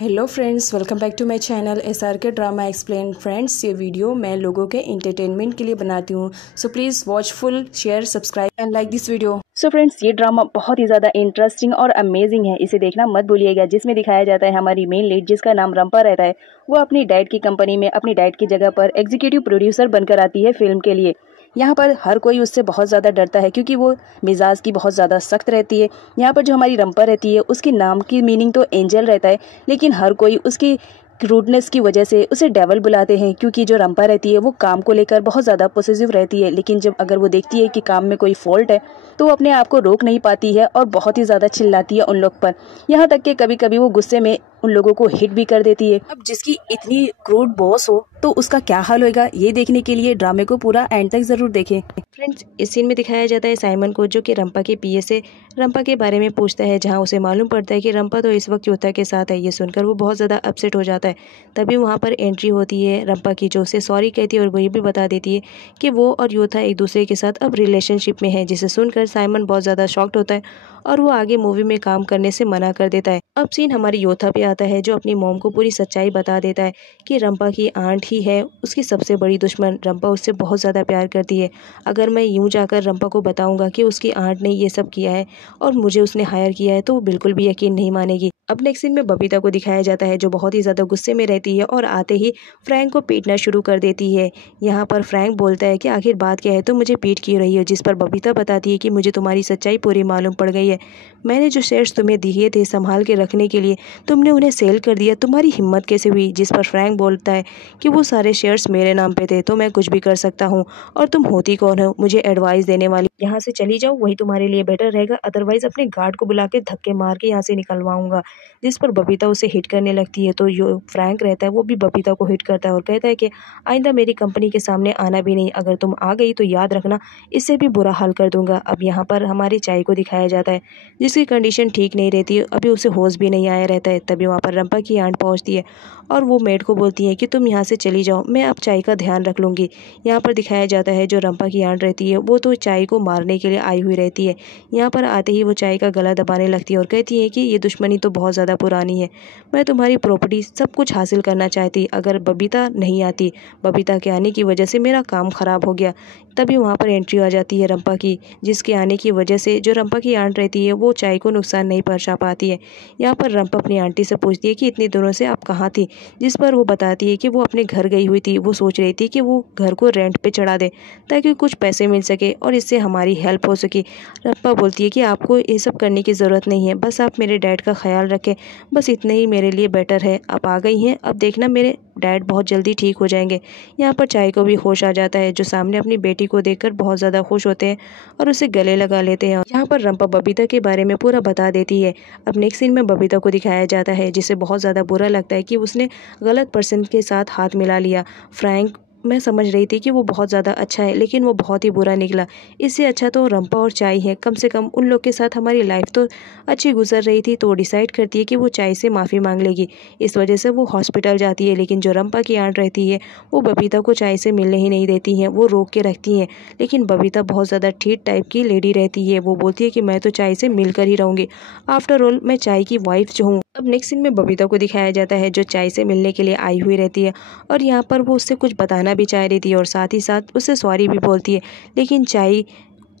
Hello friends, welcome back to my channel SRK drama explain. Friends, ये video मैं लोगों के एंटरटेनमेंट के लिए बनाती हूँ, so please watch full, share, subscribe and like this video. So friends, ये ड्रामा बहुत ही ज़्यादा इंटरेस्टिंग और अमेजिंग है, इसे देखना मत भूलिएगा। जिसमें दिखाया जाता है हमारी मेन लीड, जिसका नाम रंपा रहता है, वो अपनी डैड की कंपनी में अपनी डैड की जगह पर एग्जीक्यूटिव प्रोड्यूसर बनकर आती है फिल्म के लिए। यहाँ पर हर कोई उससे बहुत ज़्यादा डरता है क्योंकि वो मिजाज की बहुत ज़्यादा सख्त रहती है। यहाँ पर जो हमारी रंपा रहती है, उसके नाम की मीनिंग तो एंजल रहता है, लेकिन हर कोई उसकी रूडनेस की वजह से उसे डेवल बुलाते हैं। क्योंकि जो रंपा रहती है वो काम को लेकर बहुत ज़्यादा पॉजिटिव रहती है, लेकिन जब अगर वो देखती है कि काम में कोई फॉल्ट है तो वो अपने आप को रोक नहीं पाती है और बहुत ही ज़्यादा चिल्लाती है उन लोग पर। यहाँ तक कि कभी कभी वो गुस्से में उन लोगों को हिट भी कर देती है। अब जिसकी इतनी क्रूड बॉस हो तो उसका क्या हाल होगा, ये देखने के लिए ड्रामे को पूरा एंड तक जरूर देखें। फ्रेंड्स, इस सीन में दिखाया जाता है साइमन को, जो कि रंपा के पीए से रंपा के बारे में पूछता है, जहां उसे मालूम पड़ता है कि रंपा तो इस वक्त योथा के साथ है। ये सुनकर वो बहुत ज़्यादा अपसेट हो जाता है। तभी वहां पर एंट्री होती है रंपा की, जो उसे सॉरी कहती है और वो ये भी बता देती है कि वो और योथा एक दूसरे के साथ अब रिलेशनशिप में है। जिसे सुनकर साइमन बहुत ज़्यादा शॉक्ड होता है और वो आगे मूवी में काम करने से मना कर देता है। अब सीन हमारी योथा पे आता है, जो अपनी मॉम को पूरी सच्चाई बता देता है कि रंपा की आंट ही है उसकी सबसे बड़ी दुश्मन। रंपा उससे बहुत ज़्यादा प्यार करती है। अगर मैं यूं जाकर रंपा को बताऊंगा कि उसकी आंट ने ये सब किया है और मुझे उसने हायर किया है, तो वो बिल्कुल भी यकीन नहीं मानेगी। अब नेक्स्ट सीन में बबीता को दिखाया जाता है, जो बहुत ही ज़्यादा गुस्से में रहती है और आते ही फ्रैंक को पीटना शुरू कर देती है। यहाँ पर फ्रैंक बोलता है कि आखिर बात क्या है, तो मुझे पीट क्यों रही हो। जिस पर बबीता बताती है कि मुझे तुम्हारी सच्चाई पूरी मालूम पड़ गई है। मैंने जो शेयर्स तुम्हें दिए थे संभाल के रखने के लिए, तुमने उन्हें सेल कर दिया। तुम्हारी हिम्मत कैसे हुई। जिस पर फ्रैंक बोलता है कि वो सारे शेयर्स मेरे नाम पे थे, तो मैं कुछ भी कर सकता हूँ, और तुम होती कौन हो मुझे एडवाइस देने वाली। यहाँ से चली जाओ, वही तुम्हारे लिए बेटर रहेगा, अदरवाइज अपने गार्ड को बुला के धक्के मार के यहाँ से निकलवाऊंगा। जिस पर बबीता उसे हिट करने लगती है, तो जो फ्रैंक रहता है वो भी बबीता को हिट करता है और कहता है कि आइंदा मेरी कंपनी के सामने आना भी नहीं। अगर तुम आ गई तो याद रखना, इससे भी बुरा हाल कर दूंगा। अब यहाँ पर हमारी चाय को दिखाया जाता है, जिसकी कंडीशन ठीक नहीं रहती, अभी उसे होश भी नहीं आया रहता है। तभी वहाँ पर रंपा की आंट पहुँचती है और वो मेड को बोलती है कि तुम यहाँ से चली जाओ, मैं अब चाय का ध्यान रख लूँगी। यहाँ पर दिखाया जाता है जो रंपा की आंट रहती है वो तो चाय को मारने के लिए आई हुई रहती है। यहाँ पर आते ही वो चाय का गला दबाने लगती है और कहती है कि ये दुश्मनी तो बहुत ज़्यादा पुरानी है, मैं तुम्हारी प्रॉपर्टी सब कुछ हासिल करना चाहती, अगर बबीता नहीं आती, बबीता के आने की वजह से मेरा काम ख़राब हो गया। तभी वहाँ पर एंट्री आ जाती है रंपा की, जिसके आने की वजह से जो रंपा की आंट रहती है वो चाय को नुकसान नहीं पहुँचा पाती है। यहाँ पर रंपा अपनी आंटी से पूछती है कि इतने दिनों से आप कहाँ थी। जिस पर वो बताती है कि वो अपने घर गई हुई थी, वो सोच रही थी कि वो घर को रेंट पे चढ़ा दे ताकि कुछ पैसे मिल सके और इससे हमारी हेल्प हो सके। रंपा बोलती है कि आपको ये सब करने की ज़रूरत नहीं है, बस आप मेरे डैड का ख्याल रखें, बस इतने ही मेरे लिए बेटर है। आप आ गई हैं, अब देखना मेरे डैड बहुत जल्दी ठीक हो जाएंगे। यहाँ पर चाय को भी होश आ जाता है, जो सामने अपनी बेटी को देखकर बहुत ज़्यादा खुश होते हैं और उसे गले लगा लेते हैं। यहाँ पर रंपा बबीता के बारे में पूरा बता देती है। अब नेक्स्ट सीन में बबीता को दिखाया जाता है, जिसे बहुत ज़्यादा बुरा लगता है कि उसने गलत पर्सन के साथ हाथ मिला लिया। फ्रैंक, मैं समझ रही थी कि वो बहुत ज़्यादा अच्छा है, लेकिन वो बहुत ही बुरा निकला। इससे अच्छा तो रंपा और चाय है, कम से कम उन लोग के साथ हमारी लाइफ तो अच्छी गुजर रही थी। तो वो डिसाइड करती है कि वो चाय से माफ़ी मांग लेगी। इस वजह से वो हॉस्पिटल जाती है, लेकिन जो रंपा की आंट रहती है वो बबीता को चाय से मिलने ही नहीं देती हैं, वो रोक के रखती हैं। लेकिन बबीता बहुत ज़्यादा ठीक टाइप की लेडी रहती है, वो बोलती है कि मैं तो चाय से मिलकर ही रहूँगी, आफ्टर ऑल मैं चाय की वाइफ जो हूँ। अब नेक्स्ट सीन में बबीता को दिखाया जाता है, जो चाय से मिलने के लिए आई हुई रहती है और यहाँ पर वो उससे कुछ बताना भी चाह रही थी और साथ ही साथ उससे सॉरी भी बोलती है। लेकिन चाय,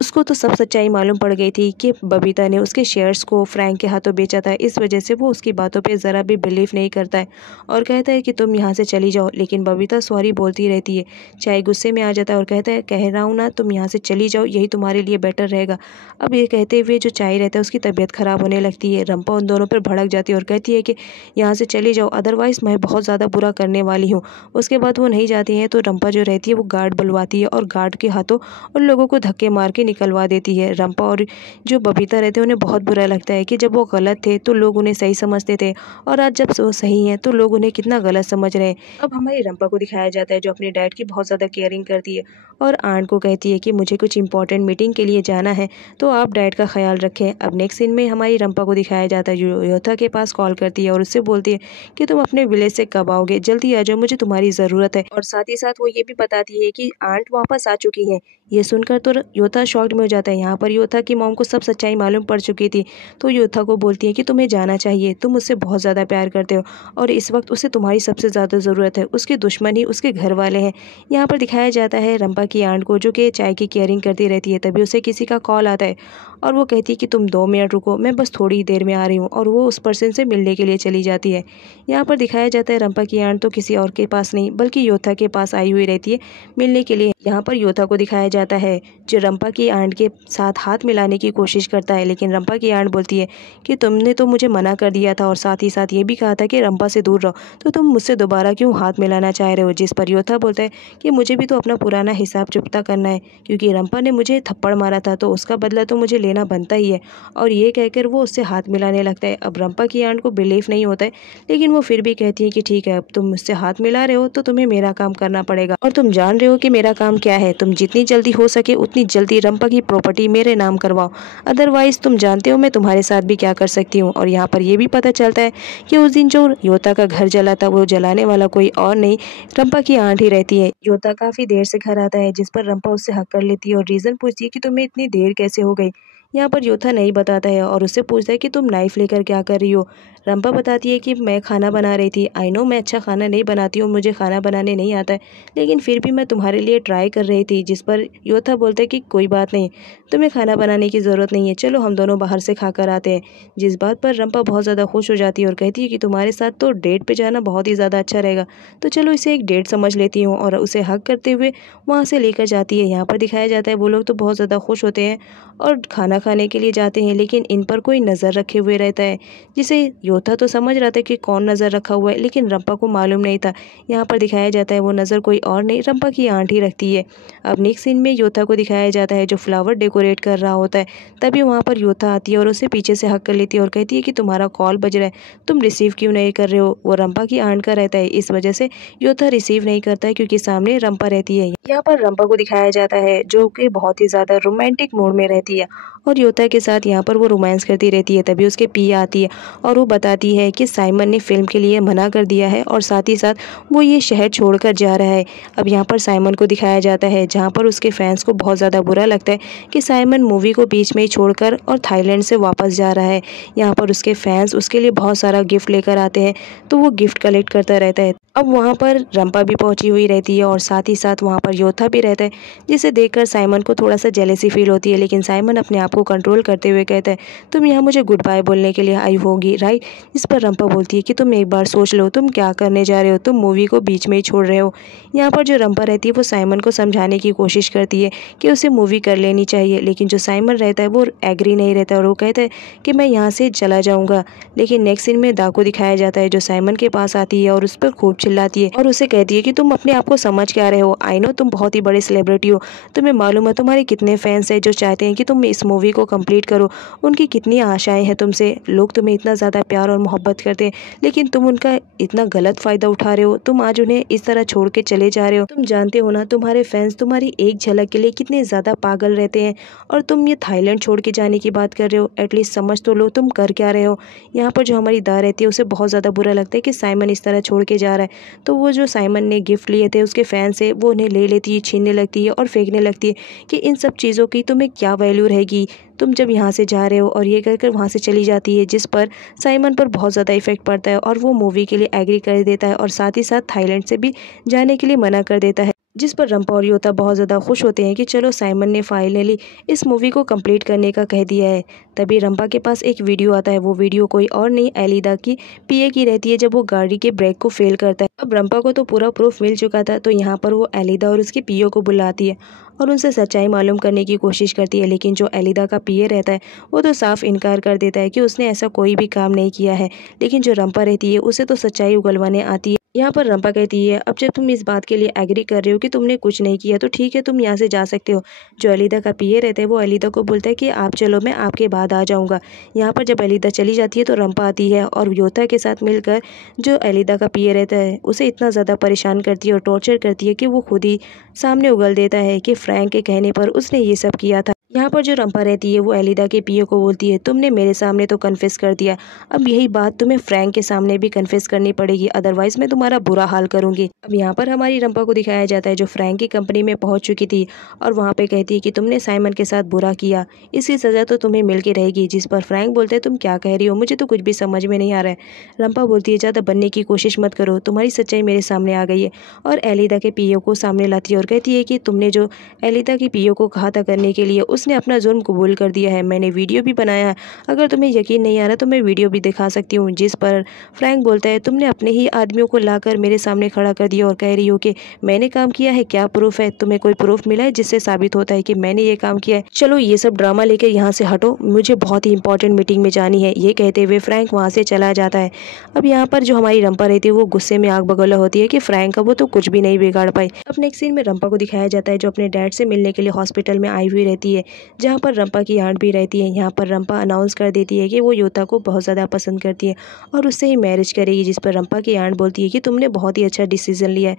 उसको तो सब सच्चाई मालूम पड़ गई थी कि बबीता ने उसके शेयर्स को फ्रैंक के हाथों बेचा था। इस वजह से वो उसकी बातों पे ज़रा भी बिलीव नहीं करता है और कहता है कि तुम यहाँ से चली जाओ, लेकिन बबीता सॉरी बोलती रहती है। चाय गुस्से में आ जाता है और कहता है, कह रहा हूँ ना, तुम यहाँ से चली जाओ, यही तुम्हारे लिए बेटर रहेगा। अब ये कहते हुए जो चाय रहता है उसकी तबीयत ख़राब होने लगती है। रंपा उन दोनों पर भड़क जाती है और कहती है कि यहाँ से चली जाओ, अदरवाइज़ मैं बहुत ज़्यादा बुरा करने वाली हूँ। उसके बाद वो नहीं जाती हैं, तो रंपा जो रहती है वो गार्ड बुलवाती है और गार्ड के हाथों उन लोगों को धक्के मार के निकलवा देती है। रंपा और जो बबीता रहते हैं उन्हें बहुत बुरा लगता है कि जब वो गलत थे तो लोग उन्हें सही समझते थे, और आज जब वो सही हैं तो लोग उन्हें कितना गलत समझ रहे हैं। अब हमारी रंपा को दिखाया जाता है, जो अपने डैड की बहुत ज़्यादा केयरिंग करती है और आंट को कहती है कि मुझे कुछ इंपॉर्टेंट मीटिंग के लिए जाना है, तो आप डैड का ख्याल रखें। अब नेक्स्ट सीन में हमारी रंपा को दिखाया जाता है जो योथा के पास कॉल करती है और उससे बोलती है कि तुम अपने विलेज से कब आओगे, जल्दी आ जाओ, मुझे तुम्हारी ज़रूरत है। और साथ ही साथ वो ये भी बताती है कि आंट वापस आ चुकी है। ये सुनकर तो योथा शॉक्ड में हो जाता है। यहाँ पर योथा की मॉम को सब सच्चाई मालूम पड़ चुकी थी, तो योथा को बोलती है कि तुम्हें जाना चाहिए, तुम उससे बहुत ज़्यादा प्यार करते हो और इस वक्त उसे तुम्हारी सबसे ज़्यादा ज़रूरत है। उसके दुश्मन ही उसके घर वाले हैं। यहाँ पर दिखाया जाता है रंपा की आंट को जो कि चाय की केयरिंग करती रहती है। तभी उसे किसी का कॉल आता है और वो कहती है कि तुम 2 मिनट रुको, मैं बस थोड़ी देर में आ रही हूँ, और वो उस पर्सन से मिलने के लिए चली जाती है। यहाँ पर दिखाया जाता है रंपा की आंट तो किसी और के पास नहीं बल्कि योथा के पास आई हुई रहती है मिलने के लिए। यहाँ पर योथा को दिखाया जाता है जो रंपा की आंट के साथ हाथ मिलाने की कोशिश करता है, लेकिन रंपा की आंट बोलती है कि तुमने तो मुझे मना कर दिया था और साथ ही साथ ये भी कहा था कि रंपा से दूर रहो, तो तुम मुझसे दोबारा क्यों हाथ मिलाना चाह रहे हो। जिस पर योथा बोलता है कि मुझे भी तो अपना पुराना हिसाब चुकता करना है, क्योंकि रंपा ने मुझे थप्पड़ मारा था तो उसका बदला तो मुझे लेना बनता ही है। और ये कहकर वो उससे हाथ मिलाने लगता है। अब रंपा की आंट को बिलीव नहीं होता है, लेकिन वो फिर भी कहती है कि ठीक है, अब तुम मुझसे हाथ मिला रहे हो तो तुम्हें मेरा काम करना पड़ेगा, और तुम जान रहे हो कि मेरा काम क्या है। तुम जितनी जल्दी हो सके उतनी जल्दी रंपा की प्रॉपर्टी मेरे नाम करवाओ, अदरवाइज तुम जानते हो मैं तुम्हारे साथ भी क्या कर सकती हूँ। और यहाँ पर यह भी पता चलता है कि उस दिन जो योथा का घर जला था वो जलाने वाला कोई और नहीं, रंपा की आंट ही रहती है। योथा काफी देर से घर आता है, जिस पर रंपा उससे हक कर लेती है और रीजन पूछती है कि तुम्हें इतनी देर कैसे हो गई। यहाँ पर योथा नहीं बताता है और उससे पूछता है कि तुम नाइफ लेकर क्या कर रही हो। रंपा बताती है कि मैं खाना बना रही थी। आई नो मैं अच्छा खाना नहीं बनाती हूँ, मुझे खाना बनाने नहीं आता है, लेकिन फिर भी मैं तुम्हारे लिए ट्राई कर रही थी। जिस पर योथा बोलता है कि कोई बात नहीं, तुम्हें खाना बनाने की ज़रूरत नहीं है, चलो हम दोनों बाहर से खा कर आते हैं। जिस बात पर रंपा बहुत ज़्यादा खुश हो जाती है और कहती है कि तुम्हारे साथ तो डेट पे जाना बहुत ही ज़्यादा अच्छा रहेगा, तो चलो इसे एक डेट समझ लेती हूँ, और उसे हक करते हुए वहाँ से लेकर जाती है। यहाँ पर दिखाया जाता है वो लोग तो बहुत ज़्यादा खुश होते हैं और खाना खाने के लिए जाते हैं, लेकिन इन पर कोई नज़र रखे हुए रहता है, जिसे योथा तो समझ रहा था कि कौन नज़र रखा हुआ है, लेकिन रंपा को मालूम नहीं था। यहाँ पर दिखाया जाता है वो नज़र कोई और नहीं, रंपा की आंट ही रखती है। अब नेक्स्ट सीन में योथा को दिखाया जाता है जो फ्लावर डेकोरेट कर रहा होता है। तभी वहाँ पर योथा आती है और उसे पीछे से हक कर लेती है और कहती है कि तुम्हारा कॉल बज रहा है, तुम रिसीव क्यों नहीं कर रहे हो। वो रंपा की आंट का रहता है, इस वजह से योथा रिसीव नहीं करता है क्योंकि सामने रंपा रहती है। यहाँ पर रंपा को दिखाया जाता है जो कि बहुत ही ज़्यादा रोमांटिक मूड में रहती है और योथा के साथ यहाँ पर वो रोमांस करती रहती है। तभी उसके पिया आती है और वो बताती है कि साइमन ने फिल्म के लिए मना कर दिया है और साथ ही साथ वो ये शहर छोड़कर जा रहा है। अब यहाँ पर साइमन को दिखाया जाता है जहाँ पर उसके फैंस को बहुत ज़्यादा बुरा लगता है कि साइमन मूवी को बीच में ही छोड़कर और थाईलैंड से वापस जा रहा है। यहाँ पर उसके फैंस उसके लिए बहुत सारा गिफ्ट लेकर आते हैं, तो वो गिफ्ट कलेक्ट करता रहता है। अब वहाँ पर रंपा भी पहुँची हुई रहती है और साथ ही साथ वहाँ पर योथा भी रहता है, जिसे देखकर साइमन को थोड़ा सा जेलेसी फील होती है, लेकिन साइमन अपने आप को कंट्रोल करते हुए कहता है तुम यहाँ मुझे गुड बाय बोलने के लिए आई होगी, राइट। इस पर रंपा बोलती है कि तुम एक बार सोच लो तुम क्या करने जा रहे हो, तुम मूवी को बीच में ही छोड़ रहे हो। यहाँ पर जो रंपा रहती है वो साइमन को समझाने की कोशिश करती है कि उसे मूवी कर लेनी चाहिए, लेकिन जो साइमन रहता है वो एग्री नहीं रहता और वो कहता है कि मैं यहाँ से चला जाऊँगा। लेकिन नेक्स्ट सीन में दाको दिखाया जाता है जो साइमन के पास आती है और उस पर खूब चिल्लाती है और उसे कहती है कि तुम अपने आप को समझ क्या रहे हो। आई नो तुम बहुत ही बड़े सेलिब्रिटी हो, तुम्हें मालूम है तुम्हारे कितने फैंस हैं जो चाहते हैं कि तुम इस मूवी को कंप्लीट करो, उनकी कितनी आशाएं हैं तुमसे, लोग तुम्हें इतना ज़्यादा प्यार और मोहब्बत करते हैं, लेकिन तुम उनका इतना गलत फ़ायदा उठा रहे हो, तुम आज उन्हें इस तरह छोड़ के चले जा रहे हो। तुम जानते हो ना तुम्हारे फैंस तुम्हारी एक झलक के लिए कितने ज़्यादा पागल रहते हैं, और तुम ये थाईलैंड छोड़ के जाने की बात कर रहे हो, एटलीस्ट समझ तो लो तुम कर क्या रहे हो। यहाँ पर जो हमारी दा रहती है उसे बहुत ज़्यादा बुरा लगता है कि साइमन इस तरह छोड़ के जा रहा है, तो वो जो साइमन ने गिफ्ट लिए थे उसके फैंस से वो उन्हें ले लेती है, छीनने लगती है और फेंकने लगती है कि इन सब चीज़ों की तुम्हें क्या वैल्यू रहेगी, तुम जब यहाँ से जा रहे हो, और ये कहकर वहाँ से चली जाती है, जिस पर साइमन पर बहुत ज़्यादा इफेक्ट पड़ता है और वो मूवी के लिए एग्री कर देता है और साथ ही साथ थाईलैंड से भी जाने के लिए मना कर देता है, जिस पर रंपा और योथा बहुत ज़्यादा खुश होते हैं कि चलो साइमन ने फाइनली इस मूवी को कंप्लीट करने का कह दिया है। तभी रंपा के पास एक वीडियो आता है, वो वीडियो कोई और नहीं एलिदा की पीए की रहती है जब वो गाड़ी के ब्रेक को फेल करता है। अब रंपा को तो पूरा प्रूफ मिल चुका था, तो यहाँ पर वो एलिदा और उसके पीओ को बुलाती है और उनसे सच्चाई मालूम करने की कोशिश करती है, लेकिन जो एलिदा का पीए रहता है वो तो साफ इनकार कर देता है कि उसने ऐसा कोई भी काम नहीं किया है। लेकिन जो रंपा रहती है उसे तो सच्चाई उगलवाने आती है यहाँ पर रंपा कहती है, अब जब तुम इस बात के लिए एग्री कर रहे हो कि तुमने कुछ नहीं किया तो ठीक है, तुम यहाँ से जा सकते हो। जो अलीदा का पीए रहता है वो अलीदा को बोलता है कि आप चलो, मैं आपके बाद आ जाऊँगा। यहाँ पर जब अलीदा चली जाती है तो रंपा आती है और योथा के साथ मिलकर जो अलीदा का पीए रहता है उसे इतना ज़्यादा परेशान करती है और टॉर्चर करती है कि वो खुद ही सामने उगल देता है कि फ्रैंक के कहने पर उसने ये सब किया था। यहाँ पर जो रंपा रहती है वो अलीदा के पीए को बोलती है, तुमने मेरे सामने तो कन्फेस कर दिया, अब यही बात तुम्हें फ्रैंक के सामने भी कन्फेस करनी पड़ेगी, अदरवाइज मैं तुम्हारा बुरा हाल करूंगी। अब यहाँ पर हमारी रंपा को दिखाया जाता है जो फ्रैंक की कंपनी में पहुंच चुकी थी और वहाँ पे कहती है कि तुमने साइमन के साथ बुरा किया, इसकी सज़ा तो तुम्हें मिल के रहेगी। जिस पर फ्रैंक बोलते हैं, तुम क्या कह रही हो, मुझे तो कुछ भी समझ में नहीं आ रहा है। रंपा बोलती है, ज़्यादा बनने की कोशिश मत करो, तुम्हारी सच्चाई मेरे सामने आ गई है। और अलीदा के पीओ को सामने लाती है और कहती है कि तुमने जो अलीदा की पीओ को कहा था करने के लिए, उसने अपना जुर्म कबूल कर दिया है, मैंने वीडियो भी बनाया है, अगर तुम्हें यकीन नहीं आ रहा तो मैं वीडियो भी दिखा सकती हूँ। जिस पर फ्रैंक बोलता है, तुमने अपने ही आदमियों को लाकर मेरे सामने खड़ा कर दिया और कह रही हो कि मैंने काम किया है, क्या प्रूफ है, तुम्हें कोई प्रूफ मिला है जिससे साबित होता है कि मैंने ये काम किया है? चलो ये सब ड्रामा लेकर यहाँ से हटो, मुझे बहुत ही इंपॉर्टेंट मीटिंग में जानी है। ये कहते हुए फ्रैंक वहाँ से चला जाता है। अब यहाँ पर जो हमारी रंपा रहती है वो गुस्से में आग बगौला होती है कि फ्रैंक का वो तो कुछ भी नहीं बिगाड़ पाई। अब नेक्स्ट सीन में रंपा को दिखाया जाता है जो अपने डैड से मिलने के लिए हॉस्पिटल में आई हुई रहती है, जहाँ पर रंपा की आंट भी रहती है। यहाँ पर रंपा अनाउंस कर देती है कि वो योथा को बहुत ज़्यादा पसंद करती है और उससे ही मैरिज करेगी। जिस पर रंपा की आंट बोलती है कि तुमने बहुत ही अच्छा डिसीजन लिया है,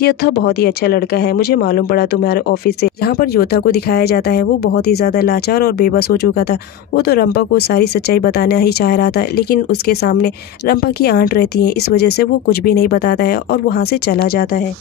योथा बहुत ही अच्छा लड़का है, मुझे मालूम पड़ा तुम्हारे ऑफिस से। यहाँ पर योथा को दिखाया जाता है वो बहुत ही ज़्यादा लाचार और बेबस हो चुका था। वो तो रंपा को सारी सच्चाई बताना ही चाह रहा था, लेकिन उसके सामने रंपा की आंट रहती है, इस वजह से वो कुछ भी नहीं बताता है और वहाँ से चला जाता है।